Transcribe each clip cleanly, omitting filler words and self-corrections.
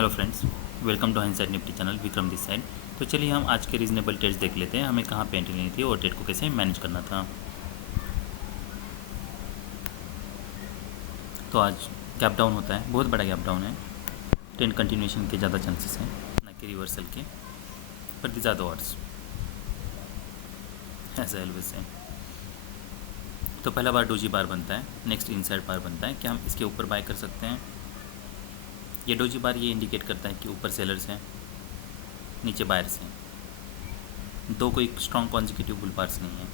Hello friends, welcome to hindsight Nifty channel. Vikram this side. तो चलिए हम आज के रीजनेबल ट्रेड्स देख लेते हैं, हमें कहाँ पे एंट्री लेनी थी और ट्रेड को कैसे मैनेज करना था। तो आज गैप डाउन होता है, बहुत बड़ा गैप डाउन है। ट्रेंड कंटिन्यूएशन के ज़्यादा चांसेस हैं, ना कि रिवर्सल के, पर दी ज़्यादा ऑड्स ऐसा एलवेज है। तो पहला बार डोजी बार बनता है, नेक्स्ट इनसाइड बार बनता है। क्या हम इसके ऊपर बाय कर सकते हैं? ये डोजी बार ये इंडिकेट करता है कि ऊपर सेलर्स हैं, नीचे बायर्स हैं। दो कोई स्ट्रॉन्ग कॉन्जिक्यूटिव बुल बार्स नहीं है,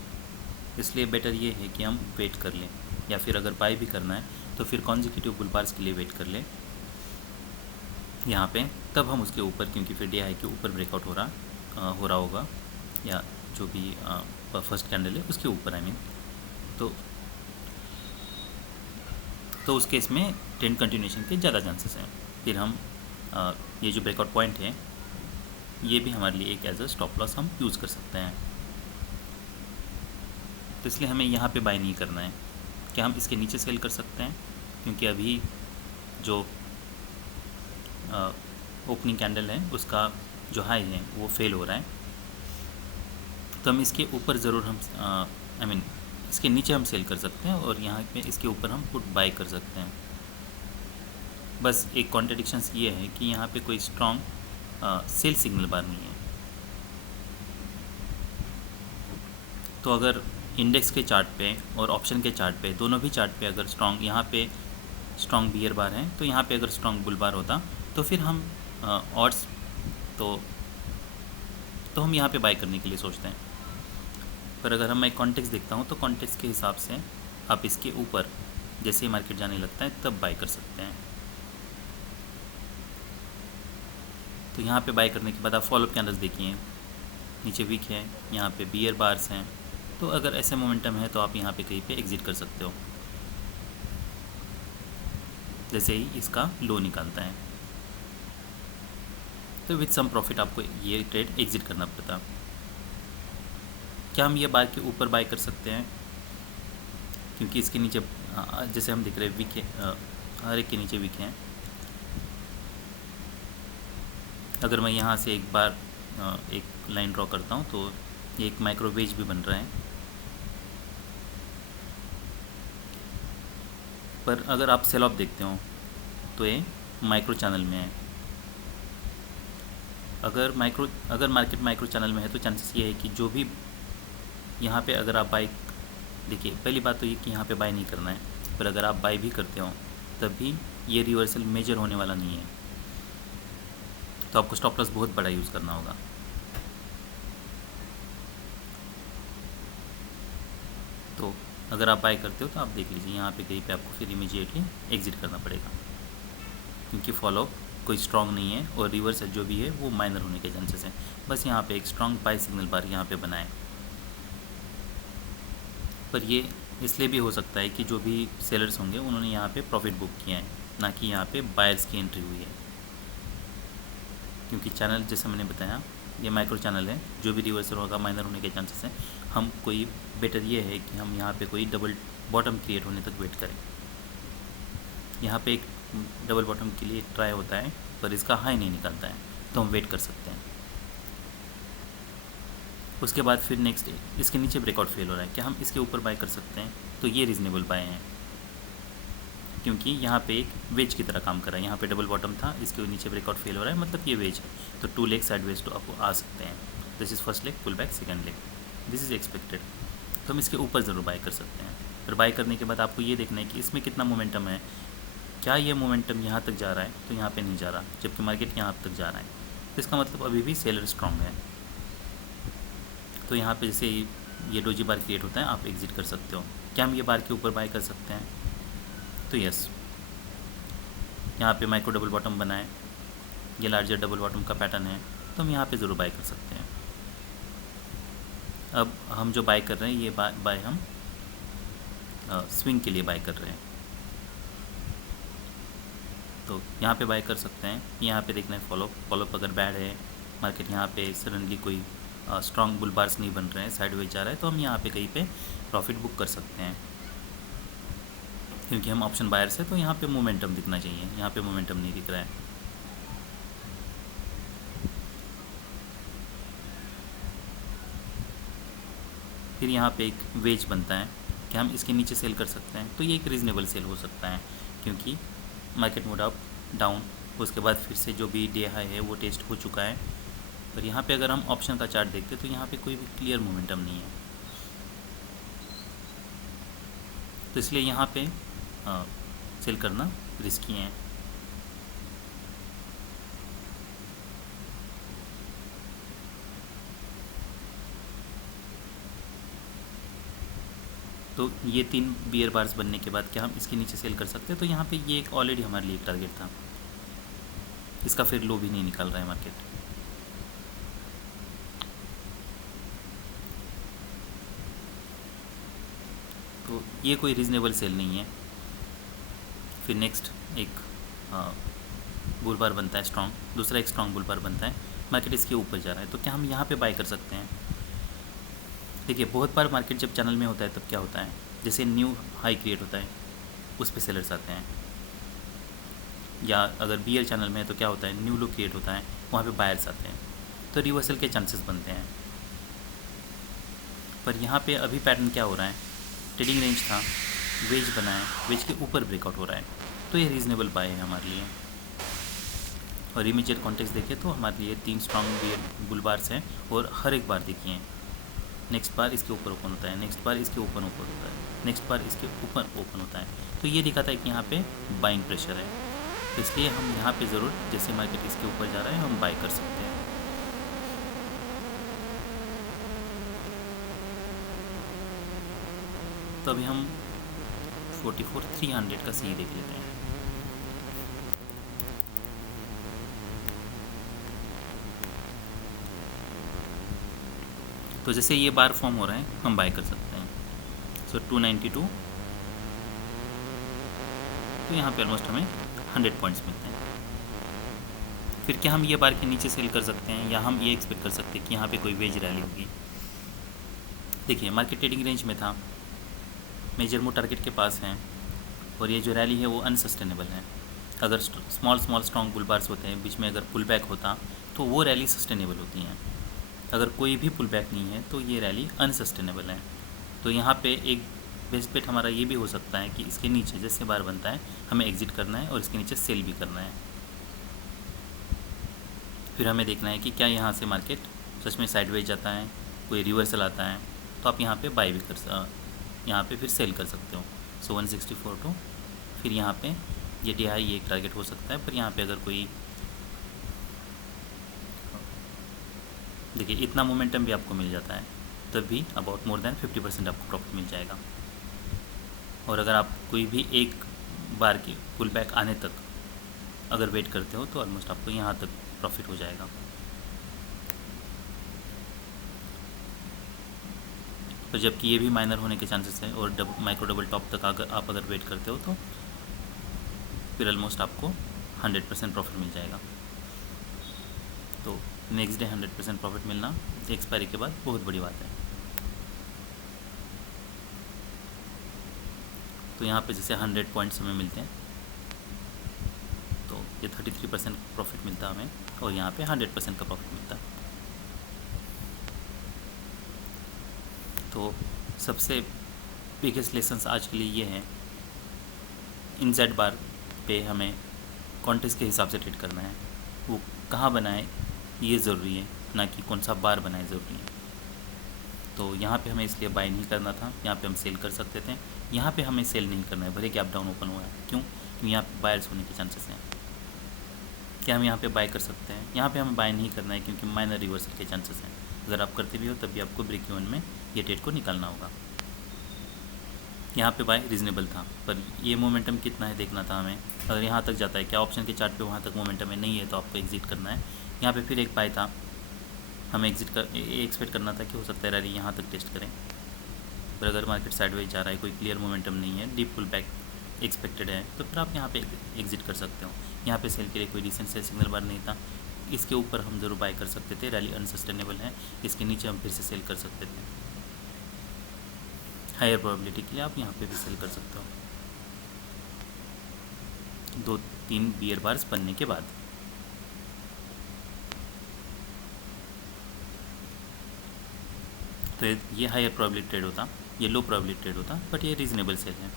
इसलिए बेटर ये है कि हम वेट कर लें, या फिर अगर बाय भी करना है तो फिर कॉन्जिक्यूटिव बुल बार्स के लिए वेट कर लें यहाँ पे, तब हम उसके ऊपर, क्योंकि फिर डे हाई के ऊपर ब्रेकआउट हो रहा होगा, या जो भी फर्स्ट कैंडल है उसके ऊपर आई मीन, तो उस केस में ट्रेंड कंटिन्यूएशन के ज़्यादा चांसेस हैं। फिर हम ये जो ब्रेकआउट पॉइंट है ये भी हमारे लिए एक एज अ स्टॉप लॉस हम यूज़ कर सकते हैं। तो इसलिए हमें यहाँ पे बाय नहीं करना है। क्या हम इसके नीचे सेल कर सकते हैं? क्योंकि अभी जो ओपनिंग कैंडल है उसका जो हाई है वो फेल हो रहा है, तो हम इसके ऊपर ज़रूर हम इसके नीचे हम सेल कर सकते हैं, और यहाँ पे इसके ऊपर हम पुट बाय कर सकते हैं। बस एक कॉन्ट्रडिक्शंस ये है कि यहाँ पे कोई स्ट्रॉन्ग सेल सिग्नल बार नहीं है। तो अगर इंडेक्स के चार्ट पे और ऑप्शन के चार्ट पे, दोनों भी चार्ट पे अगर स्ट्रॉन्ग, यहाँ पे स्ट्रॉन्ग बियर बार है, तो यहाँ पे अगर स्ट्रॉन्ग बुल बार होता तो फिर हम ऑड्स तो हम यहाँ पे बाय करने के लिए सोचते हैं। पर अगर हम मैं कॉन्टेक्स्ट देखता हूँ तो कॉन्टेक्स्ट के हिसाब से आप इसके ऊपर जैसे ही मार्केट जाने लगता है तब बाय कर सकते हैं। तो यहाँ पे बाय करने के बाद आप फॉलोअप कैंडल्स देखिए, नीचे वीक है, यहाँ पे बियर बार्स हैं, तो अगर ऐसे मोमेंटम है तो आप यहाँ पे कहीं पे एग्जिट कर सकते हो जैसे ही इसका लो निकालता है। तो विथ सम प्रॉफिट आपको ये ट्रेड एग्जिट करना पड़ता। क्या हम ये बार के ऊपर बाय कर सकते हैं? क्योंकि इसके नीचे जैसे हम दिख रहे हैं वीक है, हर एक के नीचे वीक हैं। अगर मैं यहाँ से एक बार एक लाइन ड्रॉ करता हूँ तो ये एक माइक्रो वेज भी बन रहा है, पर अगर आप सेल ऑफ देखते हो तो ये माइक्रो चैनल में है। अगर मार्केट माइक्रो चैनल में है तो चांसेस ये है कि जो भी यहाँ पे अगर आप बाय, देखिए पहली बात तो ये कि यहाँ पे बाय नहीं करना है, पर अगर आप बाय भी करते हो तब भी ये रिवर्सल मेजर होने वाला नहीं है, तो आपको स्टॉप लॉस बहुत बड़ा यूज़ करना होगा। तो अगर आप बाय करते हो तो आप देख लीजिए यहाँ पे कहीं पे आपको फिर इमीडिएटली एग्जिट करना पड़ेगा, क्योंकि फॉलो कोई स्ट्रॉन्ग नहीं है और रिवर्स जो भी है वो माइनर होने के चांसेस हैं। बस यहाँ पे एक स्ट्रॉन्ग बाय सिग्नल बार यहाँ पे बनाए, पर ये इसलिए भी हो सकता है कि जो भी सेलर्स होंगे उन्होंने यहाँ पे प्रॉफिट बुक किया है, ना कि यहाँ पे बायर्स की एंट्री हुई है। क्योंकि चैनल जैसे मैंने बताया ये माइक्रो चैनल है, जो भी रिवर्सल होगा माइनर होने के चांसेस हैं। हम कोई बेटर ये है कि हम यहाँ पे कोई डबल बॉटम क्रिएट होने तक वेट करें। यहाँ पे एक डबल बॉटम के लिए ट्राई होता है पर इसका हाई नहीं निकलता है, तो हम वेट कर सकते हैं। उसके बाद फिर नेक्स्ट इसके नीचे ब्रेकआउट फेल हो रहा है, क्या हम इसके ऊपर बाय कर सकते हैं? तो ये रीज़नेबल बाय हैं, क्योंकि यहाँ पे एक वेज की तरह काम कर रहा है। यहाँ पे डबल बॉटम था, इसके नीचे ब्रेकआउट फेल हो रहा है, मतलब ये वेज है, तो 2 लेग साइडवेज तो आपको आ सकते हैं। This is first leg, pull back second leg, this is expected, तो हम इसके ऊपर ज़रूर बाय कर सकते हैं। फिर बाय करने के बाद आपको ये देखना है कि इसमें कितना मोमेंटम है। क्या ये मोमेंटम यहाँ तक जा रहा है? तो यहाँ पे नहीं जा रहा, जबकि मार्केट यहाँ तक जा रहा है, तो इसका मतलब अभी भी सेलर स्ट्रॉन्ग है। तो यहाँ पे जैसे ये डोजी बार क्रिएट होता है आप एग्जिट कर सकते हो। क्या हम ये बार के ऊपर बाय कर सकते हैं? तो यस, यहाँ पे माइक्रो डबल बॉटम बना है, ये लार्जर डबल बॉटम का पैटर्न है, तो हम यहाँ पे ज़रूर बाय कर सकते हैं। अब हम जो बाय कर रहे हैं ये बाय हम स्विंग के लिए बाय कर रहे हैं, तो यहाँ पे बाय कर सकते हैं। यहाँ पे देखना है फॉलोअप अगर बैड है, मार्केट यहाँ पे सडनली कोई स्ट्रॉन्ग बुल बार्स नहीं बन रहे हैं, साइडवेज जा रहा है, तो हम यहाँ पे कहीं पे प्रॉफिट बुक कर सकते हैं। क्योंकि हम ऑप्शन बायर्स है तो यहाँ पे मोमेंटम दिखना चाहिए, यहाँ पे मोमेंटम नहीं दिख रहा है। फिर यहाँ पे एक वेज बनता है कि हम इसके नीचे सेल कर सकते हैं, तो ये एक रीज़नेबल सेल हो सकता है क्योंकि मार्केट मोड अप डाउन, उसके बाद फिर से जो भी डे हाई है वो टेस्ट हो चुका है। पर यहाँ पे अगर हम ऑप्शन का चार्ट देखते हैं तो यहाँ पे कोई भी क्लियर मोमेंटम नहीं है, तो इसलिए यहाँ पे सेल करना रिस्की है। तो ये 3 बियर बार्स बनने के बाद क्या हम इसके नीचे सेल कर सकते हैं? तो यहाँ पे ये एक ऑलरेडी हमारे लिए एक टारगेट था, इसका फिर लो भी नहीं निकल रहा है मार्केट। तो ये कोई रीज़नेबल सेल नहीं है। फिर नेक्स्ट एक बुल बार बनता है स्ट्रॉन्ग, दूसरा एक स्ट्रॉन्ग बुल बार बनता है, मार्केट इसके ऊपर जा रहा है, तो क्या हम यहाँ पे बाय कर सकते हैं? देखिए बहुत बार मार्केट जब चैनल में होता है तब क्या होता है, जैसे न्यू हाई क्रिएट होता है उस पर सेलर्स आते हैं, या अगर बियर चैनल में है तो क्या होता है, न्यू लो क्रिएट होता है वहाँ पे बायर्स आते हैं, तो रिवर्सल के चांसेस बनते हैं। पर यहाँ पे अभी पैटर्न क्या हो रहा है, ट्रेडिंग रेंज था, वेज बना है, वेज के ऊपर ब्रेकआउट हो रहा है, तो ये रीज़नेबल बाय है हमारे लिए। और इमीडिएट कॉन्टेक्स्ट देखें तो हमारे लिए 3 स्ट्रॉन्ग बियर बुल बार्स हैं और हर एक बार देखिए नेक्स्ट बार इसके ऊपर ओपन होता है, नेक्स्ट बार इसके ऊपर ओपन होता है, नेक्स्ट बार इसके ऊपर ओपन होता है, तो ये दिखाता है कि यहाँ पे बाइंग प्रेशर है, तो इसलिए हम यहाँ पे ज़रूर जैसे मार्केट इसके ऊपर जा रहा है हम बाय कर सकते हैं। तो अभी हम 44,300 का सी देख लेते हैं। तो जैसे ये बार फॉर्म हो रहा है हम बाय कर सकते हैं। सो 292, तो यहाँ पे ऑलमोस्ट हमें 100 पॉइंट्स मिलते हैं। फिर क्या हम ये बार के नीचे सेल कर सकते हैं, या हम ये एक्सपेक्ट कर सकते हैं कि यहाँ पे कोई वेज रैली होगी? देखिए मार्केट ट्रेडिंग रेंज में था, मेजर मूव टारगेट के पास हैं, और ये जो रैली है वो अनसस्टेनेबल है। अगर स्मॉल स्ट्रॉन्ग पुल बार्स होते हैं, बीच में अगर पुल बैक होता तो वो रैली सस्टेनेबल होती हैं। अगर कोई भी पुल बैक नहीं है तो ये रैली अनसस्टेनेबल है। तो यहाँ पे एक बेस्ट बेट हमारा ये भी हो सकता है कि इसके नीचे जैसे बार बनता है हमें एग्जिट करना है और इसके नीचे सेल भी करना है। फिर हमें देखना है कि क्या यहाँ से मार्केट सच में साइडवेज जाता है, कोई रिवर्सल आता है, तो आप यहाँ पे बाय भी यहाँ पे फिर सेल कर सकते हो। सो 164 फिर यहाँ पे ये डी हाई एक टारगेट हो सकता है, पर यहाँ पे अगर कोई देखिए इतना मोमेंटम भी आपको मिल जाता है तब भी अबाउट मोर देन 50% आपको प्रॉफिट मिल जाएगा। और अगर आप कोई भी एक बार की पुल बैक आने तक अगर वेट करते हो तो ऑलमोस्ट आपको यहाँ तक प्रॉफिट हो जाएगा। तो जबकि ये भी माइनर होने के चांसेस हैं, और माइक्रो डबल टॉप तक अगर वेट करते हो तो फिर ऑलमोस्ट आपको 100% प्रॉफिट मिल जाएगा। तो नेक्स्ट डे 100% प्रॉफिट मिलना एक्सपायरी के बाद बहुत बड़ी बात है। तो यहाँ पे जैसे 100 पॉइंट्स हमें मिलते हैं तो ये 33% प्रॉफिट मिलता है हमें, और यहाँ पे 100% का प्रॉफिट मिलता है। तो सबसे बिगेस्ट लेसन्स आज के लिए ये हैं, इन जेड बार पे हमें कॉन्टेक्स्ट के हिसाब से ट्रेड करना है, वो कहाँ बनाए ये ज़रूरी है, ना कि कौन सा बार बनाए ज़रूरी है। तो यहाँ पे हमें इसलिए बाय नहीं करना था, यहाँ पे हम सेल कर सकते थे, यहाँ पे हमें सेल नहीं करना है भले गैप डाउन ओपन हुआ है। क्यों? क्योंकि यहाँ पे बायर्स होने के चांसेस हैं। क्या हम यहाँ पे बाय कर सकते हैं? यहाँ पे हमें बाय नहीं करना है क्योंकि माइनर रिवर्सल के चांसेस हैं। अगर आप करते भी हो तब भी आपको ब्रेक इवन में ये ट्रेड को निकालना होगा। यहाँ पे बाय रीज़नेबल था, पर ये मोमेंटम कितना है देखना था हमें। अगर यहाँ तक जाता है, क्या ऑप्शन के चार्ट पे वहाँ तक मोमेंटम है, नहीं है तो आपको एग्जिट करना है। यहाँ पे फिर एक बाय था, हमें एक्सपेक्ट करना था कि हो सकता है रैली यहाँ तक टेस्ट करें, पर अगर मार्केट साइडवेज जा रहा है, कोई क्लियर मोमेंटम नहीं है, डीप पुल बैक एक्सपेक्टेड है, तो फिर आप यहाँ पे एग्जिट कर सकते हो। यहाँ पे सेल के लिए कोई डिसेंट सेल सिग्नल बार नहीं था, इसके ऊपर हम ज़रूर बाय कर सकते थे, रैली अनसस्टेनेबल है, इसके नीचे हम फिर से सेल कर सकते थे। हायर प्रोबेबिलिटी के लिए आप यहाँ पे भी सेल कर सकते हो 2-3 बियर बार्स बनने के बाद। तो ये हायर प्रोबेबिलिटी ट्रेड होता, ये लो प्रोबेबिलिटी ट्रेड होता, बट ये रीजनेबल सेल है।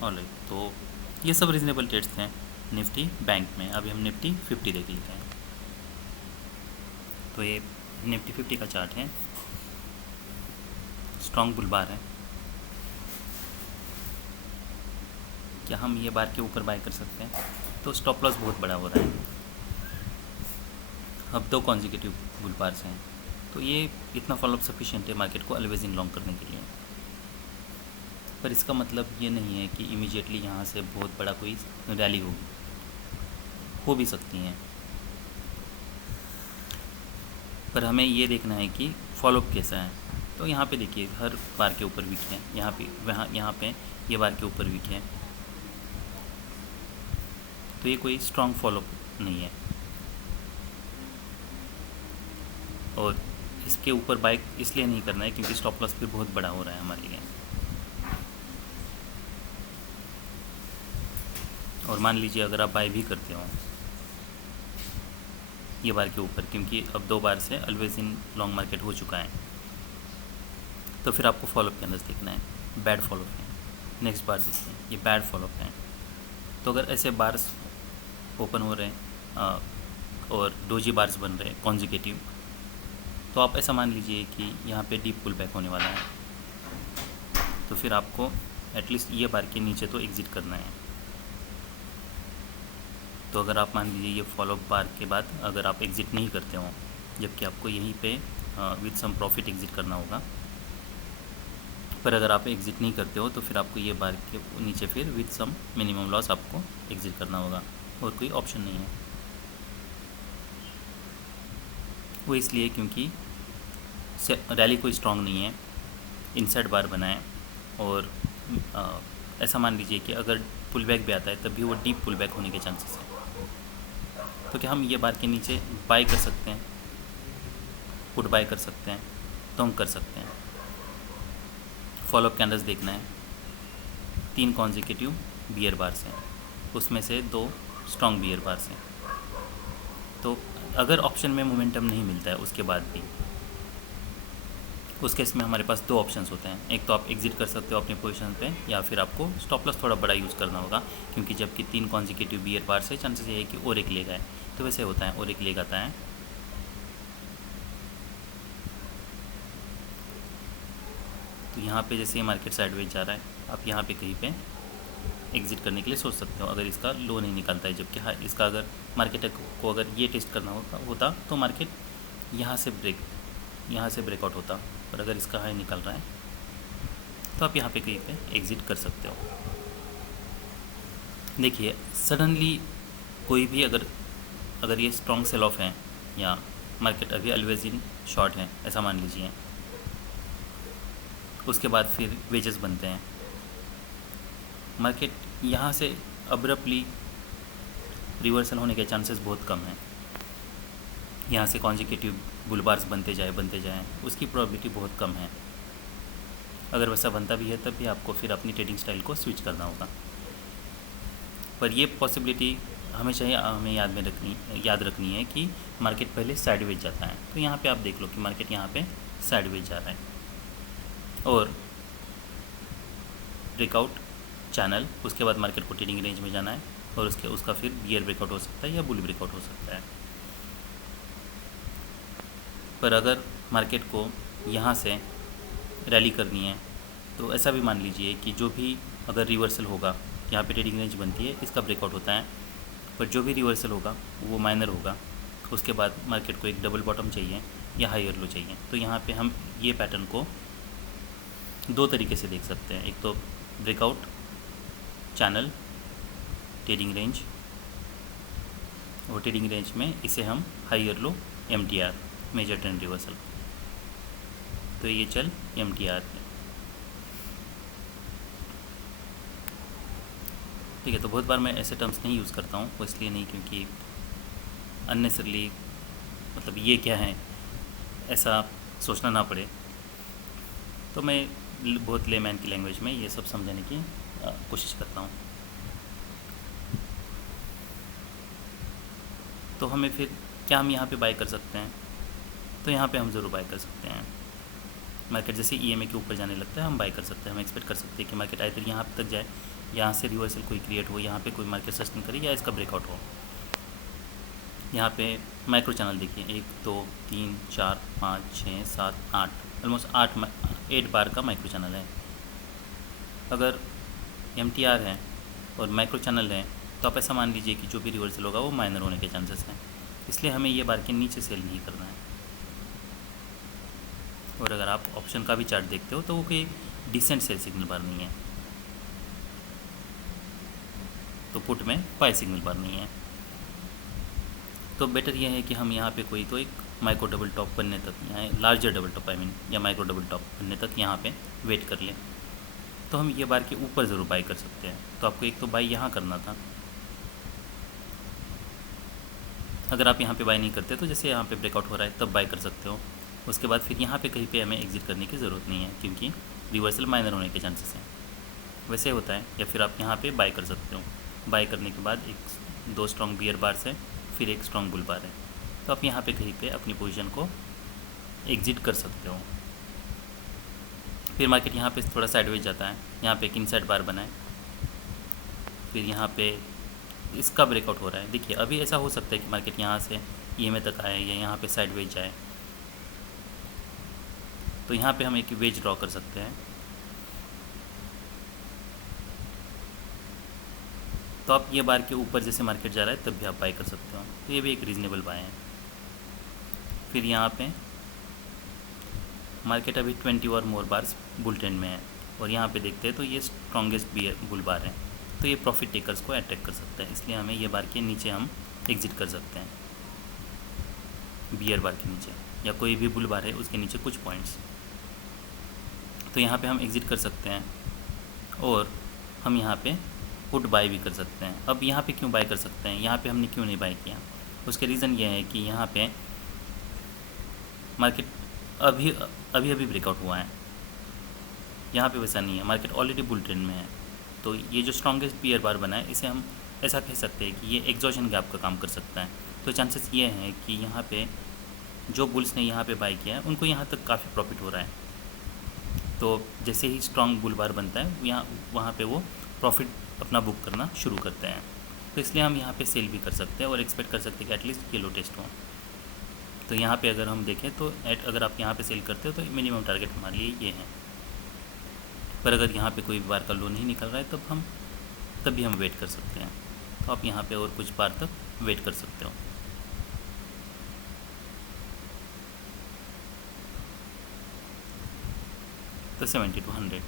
ऑलराइट, तो ये सब रीजनेबल ट्रेड्स थे निफ्टी बैंक में। अभी हम निफ्टी 50 देख लेते हैं। तो ये निफ्टी 50 का चार्ट है, स्ट्रॉन्ग बुल बार है। क्या हम ये बार के ऊपर बाय कर सकते हैं? तो स्टॉप लॉस बहुत बड़ा हो रहा है। अब 2 कॉन्जिक्यूटिव बुल बार्स हैं, तो ये इतना फॉलोअप सफिशिएंट है मार्केट को ऑलवेज इन लॉन्ग करने के लिए। पर इसका मतलब ये नहीं है कि इमीडिएटली यहाँ से बहुत बड़ा कोई रैली होगी, हो भी सकती हैं, पर हमें ये देखना है कि फॉलोअप कैसा है। तो यहाँ पे देखिए हर बार के ऊपर वीक है, यहाँ पे ये बार के ऊपर वीक है, तो ये कोई स्ट्रॉन्ग फॉलोअप नहीं है। और इसके ऊपर बाय इसलिए नहीं करना है क्योंकि स्टॉप लॉस फिर बहुत बड़ा हो रहा है हमारे लिए। और मान लीजिए अगर आप बाय भी करते हो ये बार के ऊपर, क्योंकि अब 2 बार से ऑलवेज इन लॉन्ग मार्केट हो चुका है, तो फिर आपको फॉलोअप के अंदर देखना है। बैड फॉलोअप है, नेक्स्ट बार देखते हैं, ये बैड फॉलोअप है। तो अगर ऐसे बार्स ओपन हो रहे हैं और डोजी बार्स बन रहे हैं कॉन्जिक्यूटिव, तो आप ऐसा मान लीजिए कि यहाँ पे डीप पुल बैक होने वाला है, तो फिर आपको एटलीस्ट ये बार के नीचे तो एग्ज़िट करना है। तो अगर आप मान लीजिए ये फॉलोअप बार के बाद अगर आप एग्ज़िट नहीं करते हो, जबकि आपको यहीं पे विद सम प्रॉफिट एग्ज़िट करना होगा, पर अगर आप एग्ज़िट नहीं करते हो तो फिर आपको ये बार के नीचे फिर विद सम मिनिमम लॉस आपको एग्ज़िट करना होगा, और कोई ऑप्शन नहीं है। वो इसलिए क्योंकि रैली कोई स्ट्रॉन्ग नहीं है, इनसाइड बार बना है, और ऐसा मान लीजिए कि अगर पुल बैक भी आता है तब भी वो डीप पुल बैक होने के चांसेस हैं। तो क्या हम ये बार के नीचे बाय कर सकते हैं, पुट बाय कर सकते हैं? तो हम कर सकते हैं। फॉलोअप कैंडल्स देखना है, 3 कॉन्जिक्यूटिव बियर बार्स हैं, उसमें से 2 स्ट्रॉन्ग बियर बार्स हैं। तो अगर ऑप्शन में मोमेंटम नहीं मिलता है उसके बाद भी, उस केस में हमारे पास 2 ऑप्शंस होते हैं। एक तो आप एग्ज़िट कर सकते हो अपनी पोजीशन पे, या फिर आपको स्टॉप लॉस थोड़ा बड़ा यूज़ करना होगा, क्योंकि जबकि 3 कॉन्जिक्यूटिव बियर बार से चांसेस ये है कि और एक लेग आए। तो वैसे होता है, और एक लेग आता है, तो यहाँ पे जैसे मार्केट साइडवेज जा रहा है, आप यहाँ पे कहीं पे एग्ज़िट करने के लिए सोच सकते हो अगर इसका लो नहीं निकलता है। जबकि हाँ, इसका अगर मार्केट को अगर ये टेस्ट करना होता तो मार्केट यहाँ से ब्रेकआउट होता, और अगर इसका हाई निकल रहा है तो आप यहाँ पे कहीं पे एग्ज़िट कर सकते हो। देखिए सडनली कोई भी अगर ये स्ट्रॉन्ग सेल ऑफ है, या मार्केट अभी ऑलवेज इन शॉर्ट है ऐसा मान लीजिए, उसके बाद फिर वेजेस बनते हैं, मार्केट यहाँ से अब्रप्टली रिवर्सल होने के चांसेस बहुत कम हैं। यहाँ से कॉन्जिक्यूटिव बुल बार्स बनते जाए उसकी प्रोबेबिलिटी बहुत कम है। अगर वैसा बनता भी है तब भी आपको फिर अपनी ट्रेडिंग स्टाइल को स्विच करना होगा। पर ये पॉसिबिलिटी हमें याद रखनी है कि मार्केट पहले साइडवेज जाता है। तो यहाँ पे आप देख लो कि मार्केट यहाँ पे साइडवेज जा रहा है, और ब्रेकआउट चैनल, उसके बाद मार्केट को ट्रेडिंग रेंज में जाना है, और उसका फिर बियर ब्रेकआउट हो सकता है या बुल ब्रेकआउट हो सकता है। पर अगर मार्केट को यहाँ से रैली करनी है तो ऐसा भी मान लीजिए कि जो भी अगर रिवर्सल होगा, यहाँ पे ट्रेडिंग रेंज बनती है, इसका ब्रेकआउट होता है, पर जो भी रिवर्सल होगा वो माइनर होगा। उसके बाद मार्केट को एक डबल बॉटम चाहिए या हायर लो चाहिए। तो यहाँ पे हम ये पैटर्न को 2 तरीके से देख सकते हैं, एक तो ब्रेकआउट चैनल ट्रेडिंग रेंज, और ट्रेडिंग रेंज में इसे हम higher low MTR major trend reversal. तो ये चल MTR है। ठीक है। तो बहुत बार मैं ऐसे टर्म्स नहीं यूज़ करता हूँ, वो इसलिए नहीं क्योंकि अननेसरली मतलब ये क्या है ऐसा सोचना ना पड़े, तो मैं बहुत लेमैन की लैंग्वेज में ये सब समझाने की कोशिश करता हूँ। तो हमें फिर क्या हम यहाँ पे बाय कर सकते हैं? तो यहाँ पे हम ज़रूर बाय कर सकते हैं। मार्केट जैसे EMA के ऊपर जाने लगता है हम बाय कर सकते हैं। हम एक्सपेक्ट कर सकते हैं कि मार्केट आइदर यहाँ तक जाए, यहाँ से रिवर्सल कोई क्रिएट हो, यहाँ पे कोई मार्केट सस्टेन करे या इसका ब्रेकआउट हो। यहाँ पे माइक्रो चैनल देखिए 1 2 3 4 5 6 7 8 ऑलमोस्ट 8 बार का माइक्रो चैनल है। अगर MTR है और माइक्रो चैनल है तो आप ऐसा मान लीजिए कि जो भी रिवर्सल होगा वो माइनर होने के चांसेस हैं, इसलिए हमें ये बार के नीचे सेल नहीं करना है। और अगर आप ऑप्शन का भी चार्ट देखते हो तो वो कोई डिसेंट सेल सिग्नल बार नहीं है, तो पुट में बाय सिग्नल बार नहीं है। तो बेटर ये है कि हम यहाँ पे कोई तो एक माइक्रो डबल टॉप बनने तक, यहाँ लार्जर डबल टॉप या माइक्रो डबल टॉप बनने तक यहाँ पे वेट कर लें, तो हम ये बार के ऊपर ज़रूर बाई कर सकते हैं। तो आपको एक तो बाई यहाँ करना था, अगर आप यहाँ पे बाई नहीं करते तो जैसे यहाँ पे ब्रेकआउट हो रहा है तब बाई कर सकते हो। उसके बाद फिर यहाँ पे कहीं पे हमें एग्जिट करने की ज़रूरत नहीं है क्योंकि रिवर्सल माइनर होने के चांसेस हैं, वैसे होता है। या फिर आप यहाँ पे बाई कर सकते हो, बाई करने के बाद एक 2 स्ट्रॉन्ग बियर बार्स है, फिर एक स्ट्रॉन्ग बुल बार है, तो आप यहाँ पे कहीं पे अपनी पोजीशन को एग्जिट कर सकते हो। फिर मार्केट यहाँ पे थोड़ा साइडवेज जाता है, यहाँ पे एक इनसाइड बार बना है, फिर यहाँ पे इसका ब्रेकआउट हो रहा है। देखिए अभी ऐसा हो सकता है कि मार्केट यहाँ से EMA तक आए या यहाँ पे साइडवेज जाए, तो यहाँ पे हम एक वेज ड्रॉ कर सकते हैं। तो आप ये बार के ऊपर जैसे मार्केट जा रहा है तब भी आप बाय कर सकते हो, तो ये भी एक रीज़नेबल बाय है। फिर यहाँ पे मार्केट अभी 20 और मोर बार्स बुल ट्रेंड में है, और यहाँ पे देखते हैं तो ये स्ट्रॉन्गेस्ट बुल बार है, तो ये प्रॉफिट टेकर्स को अट्रैक्ट कर सकता है, इसलिए हमें ये बार के नीचे हम एग्जिट कर सकते हैं, बियर बार के नीचे या कोई भी बुल बार है उसके नीचे कुछ पॉइंट्स, तो यहाँ पे हम एग्जिट कर सकते हैं। और हम यहाँ पे पुट बाय भी कर सकते हैं। अब यहाँ पे क्यों बाय कर सकते हैं, यहाँ पे हमने क्यों नहीं बाय किया, उसके रीज़न ये है कि यहाँ पे मार्केट अभी ब्रेकआउट हुआ है, यहाँ पे वैसा नहीं है, मार्केट ऑलरेडी बुल ट्रेंड में है। तो ये जो स्ट्रॉन्गेस्ट बियर बार बना है इसे हम ऐसा कह सकते हैं कि ये एग्जॉशन गैप का काम कर सकता है। तो चांसेस ये हैं कि यहाँ पे जो बुल्स ने यहाँ पे बाय किया है उनको यहाँ तक काफ़ी प्रॉफिट हो रहा है, तो जैसे ही स्ट्रॉन्ग बुल बार बनता है वहाँ पे वो प्रॉफिट अपना बुक करना शुरू करते हैं, तो इसलिए हम यहाँ पे सेल भी कर सकते हैं और एक्सपेक्ट कर सकते हैं कि एटलीस्ट ये लो टेस्ट हो। तो यहाँ पे अगर हम देखें तो अगर आप यहाँ पे सेल करते हो तो मिनिमम टारगेट हमारे लिए ये है, पर अगर यहाँ पे कोई बार का लो नहीं निकल रहा है तब भी हम वेट कर सकते हैं। तो आप यहाँ पे और कुछ बार तक वेट कर सकते हो। तो 70 to 100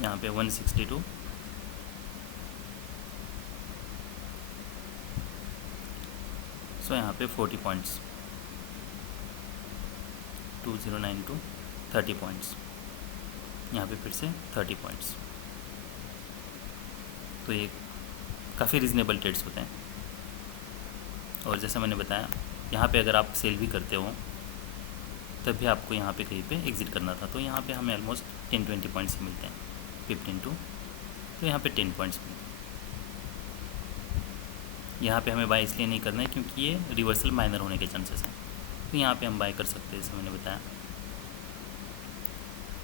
यहाँ पे 162 सो यहाँ पे 40 पॉइंट्स 2092 30 पॉइंट्स, यहाँ पे फिर से 30 पॉइंट्स, तो ये काफ़ी रीज़नेबल ट्रेड्स होते हैं। और जैसा मैंने बताया यहाँ पे अगर आप सेल भी करते हो तब भी आपको यहाँ पे कहीं पे एग्जिट करना था, तो यहाँ पे हमें ऑलमोस्ट 10-20 पॉइंट्स मिलते हैं, 15 टू, तो यहाँ पे 10 पॉइंट्स मिलते हैं। यहाँ पे हमें बाय इसलिए नहीं करना है क्योंकि ये रिवर्सल माइनर होने के चांसेस हैं, तो यहाँ पे हम बाय कर सकते हैं जैसे मैंने बताया।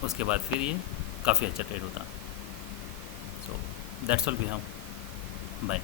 उसके बाद फिर ये काफ़ी अच्छा ट्रेड होता। So that's all we have, bye.